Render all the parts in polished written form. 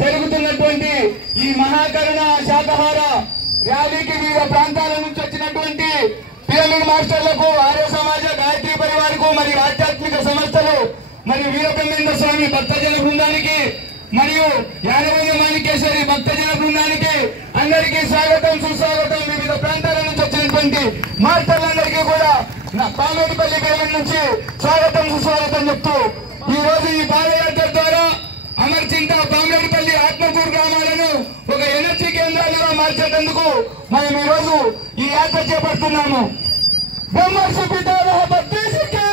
జరుగుతున్నటువంటి ఈ మహాకరుణ శాకాహార ర్యాలీకి వివిధ ప్రాంతాల నుంచి వచ్చినటువంటి పిరమిడ్ మాస్టర్లకు, ఆర్య సమాజ, గాయత్రి పరివారకు, మరియు ఆధ్యాత్మిక సంస్థలు, మరియు వీరబ్రహ్మేంద్ర స్వామి భక్తజన బృందానికి, మరియు యానవల్లి మాణికేశ్వరి భక్తజన బృందానికి అందరికీ స్వాగతం, సుస్వాగతం. వివిధ ప్రాంతాల నుంచి వచ్చినటువంటి మాస్టర్లందరికీ కూడా పామేటిపల్లి గ్రామం నుంచి స్వాగతం, సుస్వాగతం చెప్తూ ఈ రోజు ఈ పాదయాత్ర ద్వారా అమర్చింత, పామేటిపల్లి, ఆత్మకూరు గ్రామాలను ఒక ఎనర్జీ కేంద్రాలుగా మార్చేందుకు మనం ఈ రోజు ఈ యాత్ర చేపడుతున్నాము. బ్రహ్మర్షి పితామహ భక్తేశికి,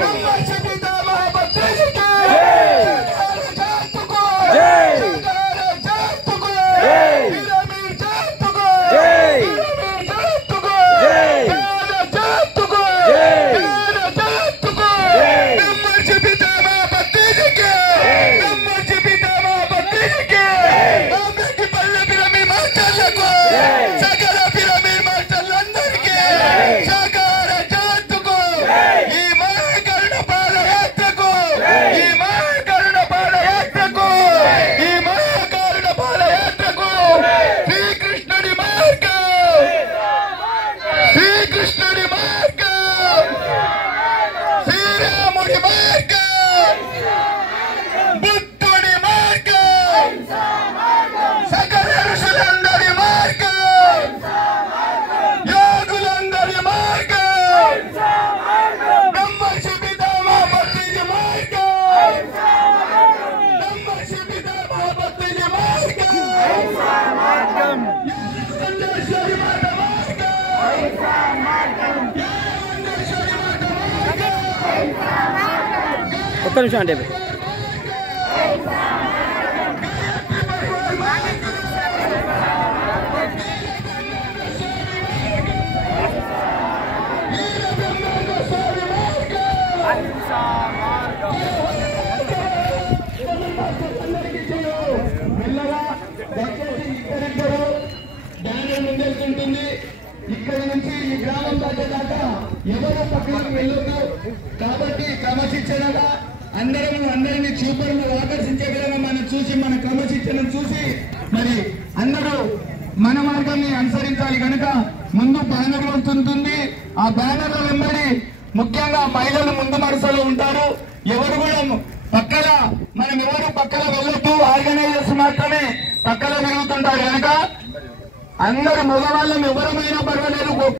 బ్రహ్మర్షి పితామహ భక్తేశికి ఒక్క నిమిషం అండి. ముందెళ్తుంటుంది. ఇక్కడి నుంచి ఈ గ్రామం దాకా ఎవరో పక్కనకు వెళ్ళొద్దు. కాబట్టి క్రమశిక్షణగా అందరినీ చూపరులు ఆకర్షించే విధంగా మనం చూసి, మన క్రమశిక్షణను చూసి మరి అందరూ మన మార్గాన్ని అనుసరించాలి. కనుక ముందు బ్యానర్ ఉంటుంది. ఆ బ్యానర్ల వెంబడి ముఖ్యంగా మహిళలు ముందు వరుసలో ఉంటారు. ఎవరు కూడా మనం ఎవరు పక్కన వెళ్ళొద్దు. ఆర్గనైజర్స్ మాత్రమే పక్కన తిరుగుతుంటారు. కనుక అందరూ మగవాళ్ళం ఎవరమైనా పర్వాలేదు.